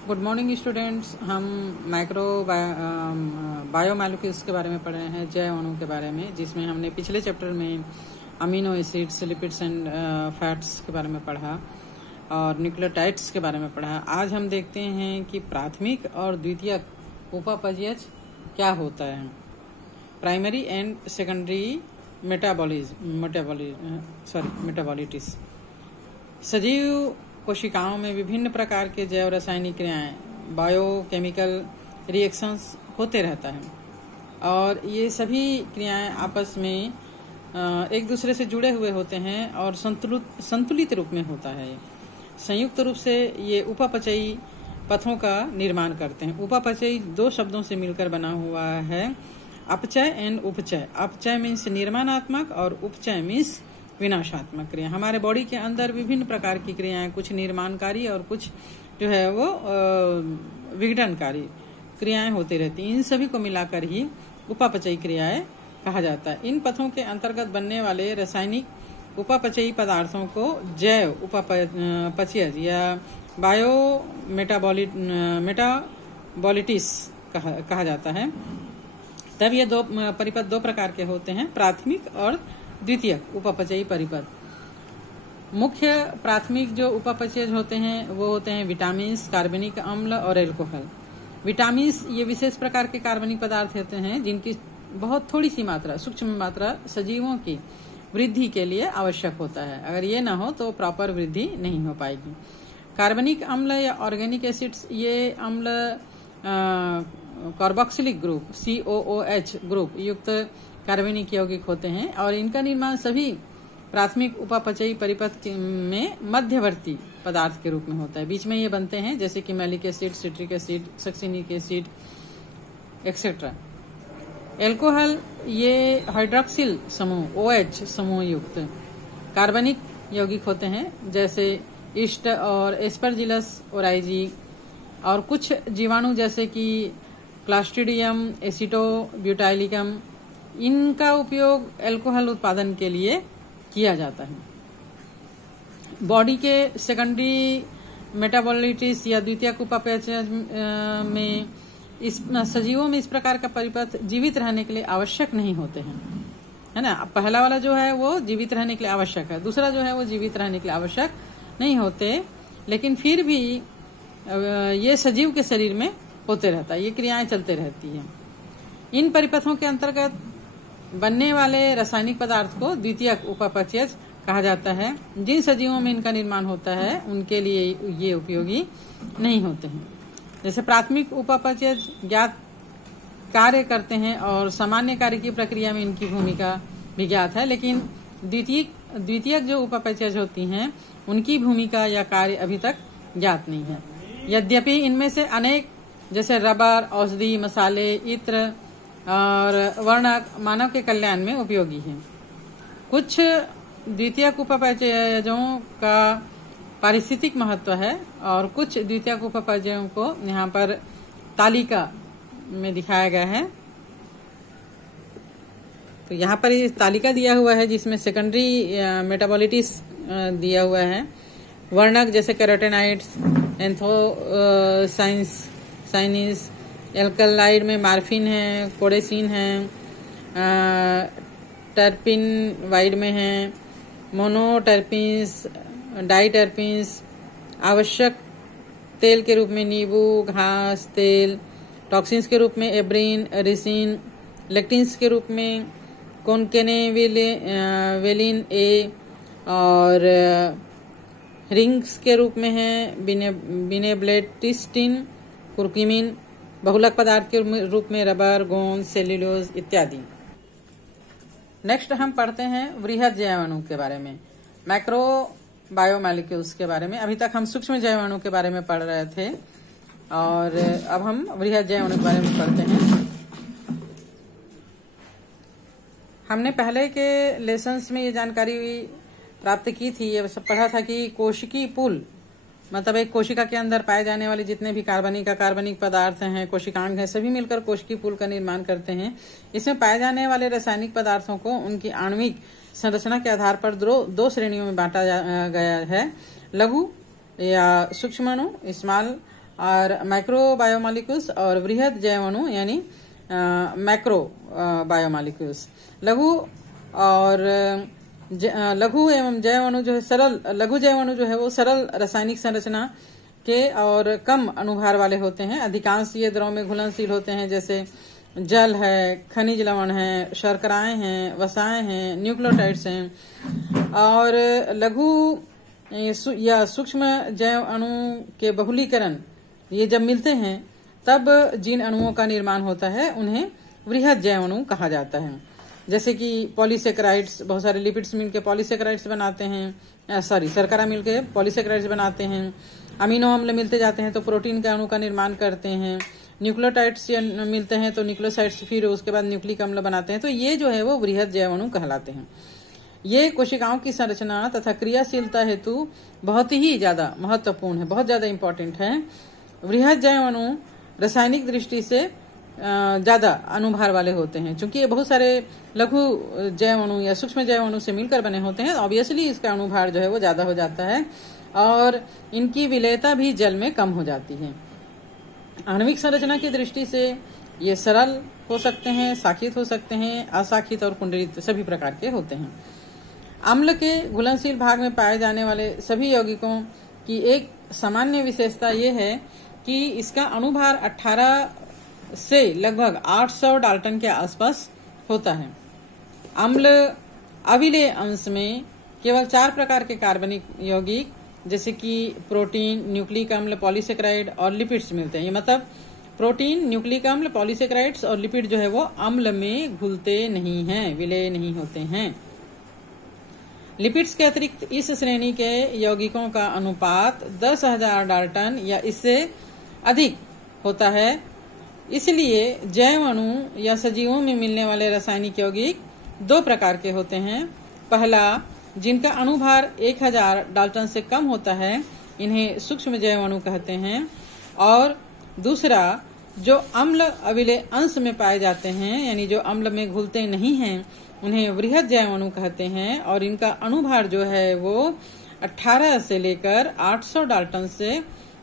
Good morning students. हम micro biomolecules के बारे में पढ़ रहे हैं, जैव अणु के बारे में, जिसमें हमने पिछले चैप्टर में amino acids, lipids and fats के बारे में पढ़ा और न्यूक्लियोटाइड्स के बारे में पढ़ा। आज हम देखते हैं कि प्राथमिक और द्वितीयक उपापचयज क्या होता है। Primary and secondary metabolites. सजीव कोशिकाओं में विभिन्न प्रकार के जैव रासायनिक क्रियाएं, बायोकेमिकल रिएक्शंस होते रहता है और ये सभी क्रियाएं आपस में एक दूसरे से जुड़े हुए होते हैं और संतुलित रूप में होता है। संयुक्त रूप से ये उपापचयी पथों का निर्माण करते हैं। उपापचयी दो शब्दों से मिलकर बना हुआ है, अपचय एंड उपचय। अपचय मीन्स निर्माणात्मक और उपचय मीन्स विनाशात्मक क्रिया। हमारे बॉडी के अंदर विभिन्न प्रकार की क्रियाएं, कुछ निर्माणकारी और कुछ जो है वो विघटनकारी क्रियाएं होती रहती हैं। इन सभी को मिलाकर ही उपापचयी क्रियाएं कहा जाता है। इन पथों के अंतर्गत बनने वाले रासायनिक उपापचयी पदार्थों को जैव उपापचयज या बायो मेटाबॉलिटिस कहा जाता है। तब ये दो परिपथ दो प्रकार के होते हैं, प्राथमिक और द्वितीयक उपापचयी परिपथ। मुख्य प्राथमिक जो उपापचयज होते हैं वो होते हैं विटामिन, कार्बनिक अम्ल और एल्कोहल। विटामिन ये विशेष प्रकार के कार्बनिक पदार्थ होते हैं जिनकी बहुत थोड़ी सी मात्रा, सूक्ष्म मात्रा सजीवों की वृद्धि के लिए आवश्यक होता है। अगर ये ना हो तो प्रॉपर वृद्धि नहीं हो पाएगी। कार्बनिक अम्ल या ऑर्गेनिक एसिड्स, ये अम्ल कार्बोक्सिलिक ग्रुप COOH ग्रुप युक्त कार्बनिक यौगिक होते हैं और इनका निर्माण सभी प्राथमिक उपापचयी परिपथ में मध्यवर्ती पदार्थ के रूप में होता है। बीच में ये बनते हैं जैसे कि malic acid, citric acid, succinic acid etcetera. Alcohol ये हाइड्रोक्सिल समूह OH समूह युक्त कार्बनिक यौगिक होते हैं जैसे ईस्ट और एस्परजिलस ओराइजी और कुछ जीवाणु जैसे कि क्लास्ट्रीडियम एसिटोब्यूटाइलिकम। इनका उपयोग अल्कोहल उत्पादन के लिए किया जाता है। बॉडी के सेकेंडरी मेटाबॉलिटिस या द्वितीयक उपापचय में इस सजीवों में इस प्रकार का परिपथ जीवित रहने के लिए आवश्यक नहीं होते हैं, है ना। पहला वाला जो है वो जीवित रहने के लिए आवश्यक है, दूसरा जो है वो जीवित रहने के लिए आवश्यक नहीं होते, लेकिन फिर भी ये सजीव के शरीर में होते रहता है, ये क्रियाएं चलते रहती हैं। इन परिपथों के अंतर्गत बनने वाले रासायनिक पदार्थ को द्वितीयक उपापचयज कहा जाता है। जिन सजीवों में इनका निर्माण होता है उनके लिए ये उपयोगी नहीं होते हैं। जैसे प्राथमिक उपापचयज ज्ञात कार्य करते हैं और सामान्य कार्य की प्रक्रिया में इनकी भूमिका भी ज्ञात है, लेकिन द्वितीयक जो उपापचयज होती हैं उनकी भूमिका या कार्य अभी तक ज्ञात नहीं है। यद्यपि इनमें से अनेक जैसे रबर, औषधि, मसाले, इत्र और वर्णक मानव के कल्याण में उपयोगी हैं। कुछ द्वितीयक उपापचयजों का पारिस्थितिक महत्व है और कुछ द्वितीयक उपापचयों को यहाँ पर तालिका में दिखाया गया है। तो यहाँ पर ये तालिका दिया हुआ है जिसमें सेकेंडरी मेटाबॉलिटिस दिया हुआ है। वर्णक जैसे कैरोटेनाइड्स, एंथोसाइनिस, एल्कलाइड में मार्फिन है, कोडेसिन है, टर्पिन वाइड में है, मोनोटर्पिन्स, डाइटर्पिन्स। आवश्यक तेल के रूप में नींबू, घास तेल, टॉक्सिन्स के रूप में एब्रिन, रिसिन, लेक्टिन्स के रूप में कोनकेनेवेलिन A और रिंग्स के रूप में है बिनेब्लेटिस्टिन, कुर्क्यूमिन। बहुलक पदार्थ के रूप में रबर, गोंद, सेल्यूलोज इत्यादि। नेक्स्ट हम पढ़ते हैं वृहद जैव अणु के बारे में, मैक्रो बायोमॉलिक्यूल्स के बारे में। अभी तक हम सूक्ष्म जैव अणु के बारे में पढ़ रहे थे और अब हम वृहद जैव अणु के बारे में पढ़ते हैं। हमने पहले के लेसन्स में ये जानकारी प्राप्त की थी, ये सब पढ़ा था कि कोशिकी पूल मतलब एक कोशिका के अंदर पाए जाने वाले जितने भी कार्बनिक पदार्थ हैं, कोशिकांग हैं, सभी मिलकर कोशिकी पूल का निर्माण करते हैं। इसमें पाए जाने वाले रासायनिक पदार्थों को उनकी आणविक संरचना के आधार पर दो श्रेणियों में बांटा गया है, लघु या सूक्ष्म अणु, स्मॉल और माइक्रो बायोमॉलिक्यूल्स और वृहद जैव अणु यानी मैक्रो बायोमॉलिक्यूल्स। लघु और लघु एवं जैव अणु जो है सरल, लघु जैव अणु जो है वो सरल रासायनिक संरचना के और कम अनुभार वाले होते हैं। अधिकांश ये द्रव में घुलनशील होते हैं, जैसे जल है, खनिज लवण है, शर्कराएं हैं, वसाएं हैं, न्यूक्लियोटाइड्स हैं। और लघु या सूक्ष्म जैव अणु के बहुलीकरण ये जब मिलते हैं तब जिन अणुओं का निर्माण होता है उन्हें वृहद जैव अणु कहा जाता है। जैसे कि पॉलीसेकेराइड्स, बहुत सारे लिपिड्स मिलकर पॉलीसेकेराइड्स बनाते हैं, शर्करा मिलकर पॉलीसेकेराइड्स बनाते हैं। अमीनो अम्ल मिलते जाते हैं तो प्रोटीन के अणु का निर्माण करते हैं। न्यूक्लियोटाइड्स मिलते हैं तो न्यूक्लियोसाइड्स फिर उसके बाद न्यूक्लिक अम्ल बनाते हैं। तो ये जो है वो वृहद जैव अणु कहलाते हैं। ये कोशिकाओं की संरचना तथा क्रियाशीलता हेतु बहुत ही ज्यादा महत्वपूर्ण है, बहुत ज्यादा इंपॉर्टेंट है। वृहद जैव अणु रासायनिक दृष्टि से ज्यादा अनुभार वाले होते हैं। चूंकि ये बहुत सारे लघु जैव अणु या सूक्ष्म जैव अणु से मिलकर बने होते हैं, ऑब्वियसली इसका अनुभार जो है वो ज्यादा हो जाता है और इनकी विलेयता भी जल में कम हो जाती है। आणविक संरचना की दृष्टि से ये सरल हो सकते हैं, साखित हो सकते हैं, असाखित और कुंडलित सभी प्रकार के होते हैं। अम्ल के घुलनशील भाग में पाए जाने वाले सभी यौगिकों की एक सामान्य विशेषता ये है कि इसका अनुभार 18 से लगभग 800 डाल्टन के आसपास होता है। अम्ल अविलेय अंश में केवल 4 प्रकार के कार्बनिक यौगिक जैसे कि प्रोटीन, न्यूक्लिक अम्ल, पॉलीसेकेराइड और लिपिड्स मिलते हैं। ये मतलब प्रोटीन, न्यूक्लिक अम्ल, पॉलीसेकेराइड्स और लिपिड जो है वो अम्ल में घुलते नहीं हैं, विलेय नहीं होते हैं। लिपिड्स के अतिरिक्त इस श्रेणी के यौगिकों का अनुपात 10,000 डाल्टन या इससे अधिक होता है। इसलिए जैव अणु या सजीवों में मिलने वाले रासायनिक यौगिक 2 प्रकार के होते हैं। पहला, जिनका अनुभार 1000 डाल्टन से कम होता है, इन्हें सूक्ष्म जैव अणु कहते हैं। और दूसरा, जो अम्ल अविलेय अंश में पाए जाते हैं यानी जो अम्ल में घुलते नहीं हैं, उन्हें वृहद जैव अणु कहते हैं। और इनका अनुभार जो है वो 18 से लेकर 800 डाल्टन से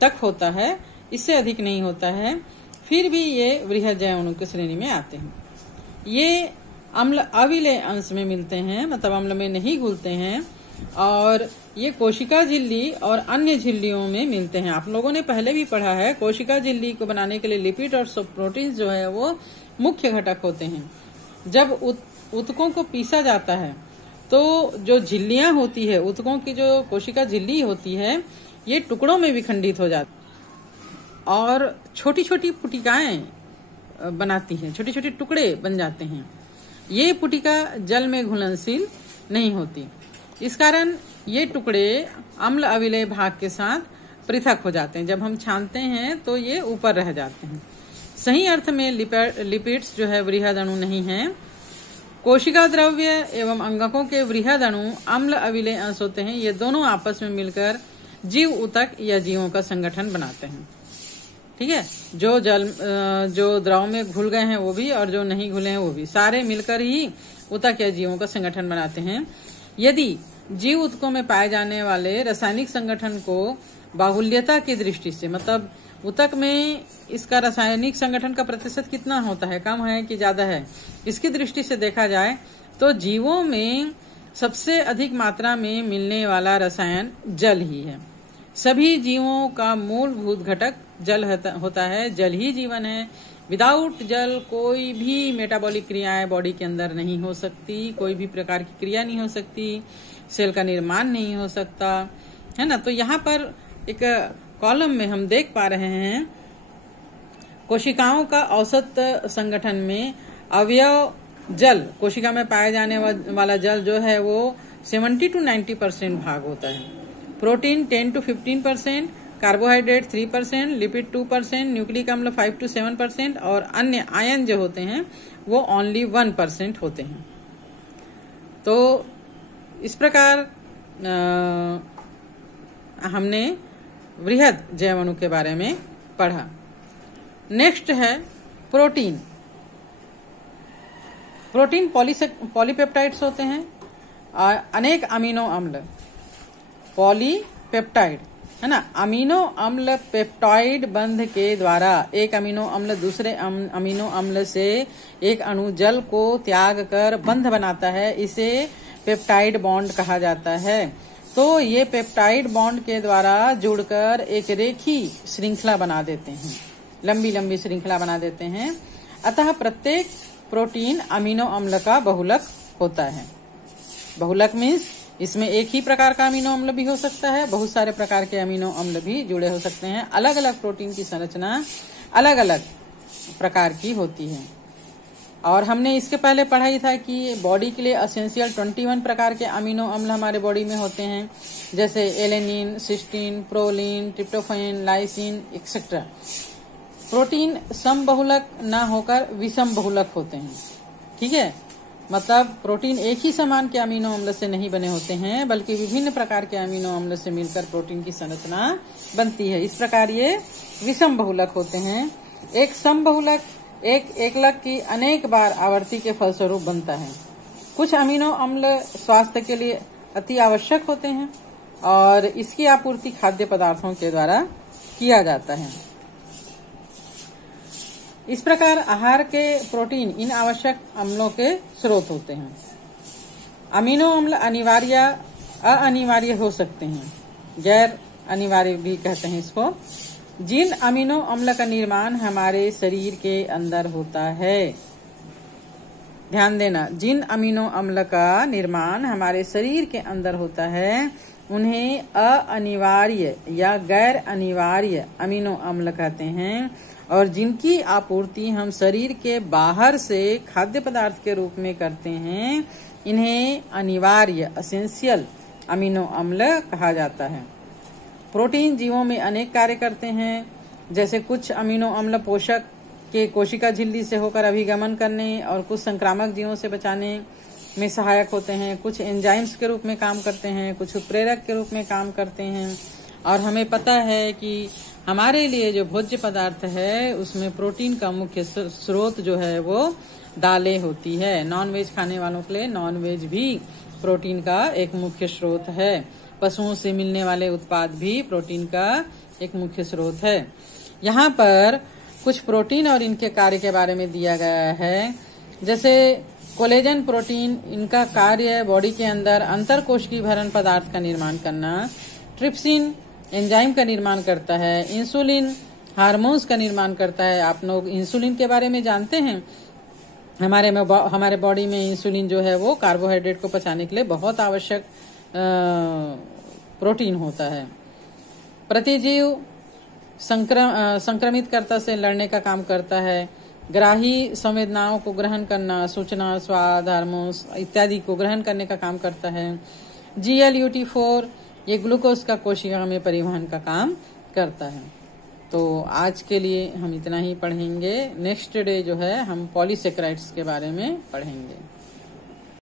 तक होता है, इससे अधिक नहीं होता है। फिर भी ये वृहद जैव अणु की श्रेणी में आते हैं। ये अम्ल अविलेय अंश में मिलते हैं, मतलब अम्ल में नहीं घुलते हैं। और ये कोशिका झिल्ली और अन्य झिल्लियों में मिलते हैं। आप लोगों ने पहले भी पढ़ा है, कोशिका झिल्ली को बनाने के लिए लिपिड और प्रोटीन जो है वो मुख्य घटक होते हैं। जब ऊतकों को पीसा जाता है तो जो झिल्लियां होती है, ऊतकों की जो कोशिका झिल्ली होती है, ये टुकड़ों में विखंडित हो जाती और छोटी छोटी पुटिकाएं बनाती हैं, छोटे छोटे टुकड़े बन जाते हैं। ये पुटिका जल में घुलनशील नहीं होती, इस कारण ये टुकड़े अम्ल अविलेय भाग के साथ पृथक हो जाते हैं। जब हम छानते हैं तो ये ऊपर रह जाते हैं। सही अर्थ में लिपिड्स जो है वृहद अणु नहीं है। कोशिका द्रव्य एवं अंगकों के वृहद अणु अम्ल अविलेय अंश होते हैं। ये दोनों आपस में मिलकर जीव ऊतक या जीवों का संगठन बनाते हैं। ठीक है, जो द्रव में घुल गए हैं वो भी और जो नहीं घुले हैं वो भी, सारे मिलकर ही ऊतक या जीवों का संगठन बनाते हैं। यदि जीव ऊतकों में पाए जाने वाले रासायनिक संगठन को बाहुल्यता की दृष्टि से, मतलब ऊतक में इसका रासायनिक संगठन का प्रतिशत कितना होता है, कम है कि ज्यादा है, इसकी दृष्टि से देखा जाए तो जीवों में सबसे अधिक मात्रा में मिलने वाला रसायन जल ही है। सभी जीवों का मूलभूत घटक जल होता है। जल ही जीवन है। विदाउट जल कोई भी मेटाबॉलिक क्रियाएं बॉडी के अंदर नहीं हो सकती, कोई भी प्रकार की क्रिया नहीं हो सकती, सेल का निर्माण नहीं हो सकता, है ना। तो यहाँ पर एक कॉलम में हम देख पा रहे हैं कोशिकाओं का औसत संगठन में अवयव जल, कोशिका में पाए जाने वाला जल जो है वो 70 to 90% भाग होता है। Protein 10 to 15%, carbohydrate 3%, lipid 2%, nucleic अम्ल 5 to 7% और अन्य आयन जो होते हैं वो ओनली 1% होते हैं। तो इस प्रकार हमने वृहद जैव अणु के बारे में पढ़ा। नेक्स्ट है प्रोटीन। प्रोटीन पॉलीपेप्टाइड्स होते हैं। अनेक अमीनो अम्ल पॉलीपेप्टाइड है ना। अमीनो अम्ल पेप्टाइड बंध के द्वारा एक अमीनो अम्ल दूसरे अमीनो अम्ल से एक अणु जल को त्याग कर बंध बनाता है, इसे पेप्टाइड बॉन्ड कहा जाता है। तो ये पेप्टाइड बॉन्ड के द्वारा जुड़कर एक रेखी श्रृंखला बना देते हैं, लंबी लंबी श्रृंखला बना देते हैं। अतः प्रत्येक प्रोटीन अमीनो अम्ल का बहुलक होता है। बहुलक मीन्स इसमें एक ही प्रकार का अमीनो अम्ल भी हो सकता है, बहुत सारे प्रकार के अमीनो अम्ल भी जुड़े हो सकते हैं। अलग अलग प्रोटीन की संरचना अलग अलग प्रकार की होती है। और हमने इसके पहले पढ़ा ही था कि बॉडी के लिए एसेंशियल 21 प्रकार के अमीनो अम्ल हमारे बॉडी में होते हैं, जैसे alanine, cysteine, proline, tryptophan, lysine etcetera. Protein समबहुलक न होकर विषम बहुलक होते हैं। ठीक है, मतलब प्रोटीन एक ही समान के अमीनो अम्ल से नहीं बने होते हैं, बल्कि विभिन्न प्रकार के अमीनो अम्ल से मिलकर प्रोटीन की संरचना बनती है। इस प्रकार ये विषम बहुलक होते हैं। एक समबहुलक एक एकलक की अनेक बार आवर्ती के फलस्वरूप बनता है। कुछ अमीनो अम्ल स्वास्थ्य के लिए अति आवश्यक होते हैं और इसकी आपूर्ति खाद्य पदार्थों के द्वारा किया जाता है। इस प्रकार आहार के प्रोटीन इन आवश्यक अम्लों के स्रोत होते हैं। अमीनो अम्ल अनिवार्य अनिवार्य हो सकते हैं, गैर अनिवार्य भी कहते हैं इसको। जिन अमीनो अम्ल का निर्माण हमारे शरीर के अंदर होता है, ध्यान देना, जिन अमीनो अम्ल का निर्माण हमारे शरीर के अंदर होता है उन्हें अनिवार्य या गैर अनिवार्य अमीनो अम्ल कहते हैं। और जिनकी आपूर्ति हम शरीर के बाहर से खाद्य पदार्थ के रूप में करते हैं, इन्हें अनिवार्य एसेंशियल अमीनो अम्ल कहा जाता है। प्रोटीन जीवों में अनेक कार्य करते हैं, जैसे कुछ अमीनो अम्ल पोषक के कोशिका झिल्ली से होकर अभिगमन करने और कुछ संक्रामक जीवों से बचाने में सहायक होते हैं, कुछ एंजाइम्स के रूप में काम करते हैं, कुछ उत्प्रेरक के रूप में काम करते हैं। और हमें पता है कि हमारे लिए जो भोज्य पदार्थ है उसमें प्रोटीन का मुख्य स्रोत जो है वो दालें होती है। नॉन वेज खाने वालों के लिए नॉन वेज भी प्रोटीन का एक मुख्य स्रोत है। पशुओं से मिलने वाले उत्पाद भी प्रोटीन का एक मुख्य स्रोत है। यहाँ पर कुछ प्रोटीन और इनके कार्य के बारे में दिया गया है, जैसे कोलेजन प्रोटीन, इनका कार्य बॉडी के अंदर अंतरकोशिकीय भरण पदार्थ का निर्माण करना। ट्रिप्सिन एंजाइम का निर्माण करता है। इंसुलिन हार्मोन्स का निर्माण करता है। आप लोग इंसुलिन के बारे में जानते हैं, हमारे बॉडी में इंसुलिन जो है वो कार्बोहाइड्रेट को पचाने के लिए बहुत आवश्यक प्रोटीन होता है। प्रतिजीव संक्रमित कर्ता से लड़ने का काम करता है। ग्राही संवेदनाओं को ग्रहण करना, सूचना, स्वाद, हार्मोन्स इत्यादि को ग्रहण करने का काम करता है। GLUT4 ये ग्लूकोज का कोशिका में परिवहन का काम करता है। तो आज के लिए हम इतना ही पढ़ेंगे। नेक्स्ट डे जो है हम पॉलीसेकेराइड्स के बारे में पढ़ेंगे।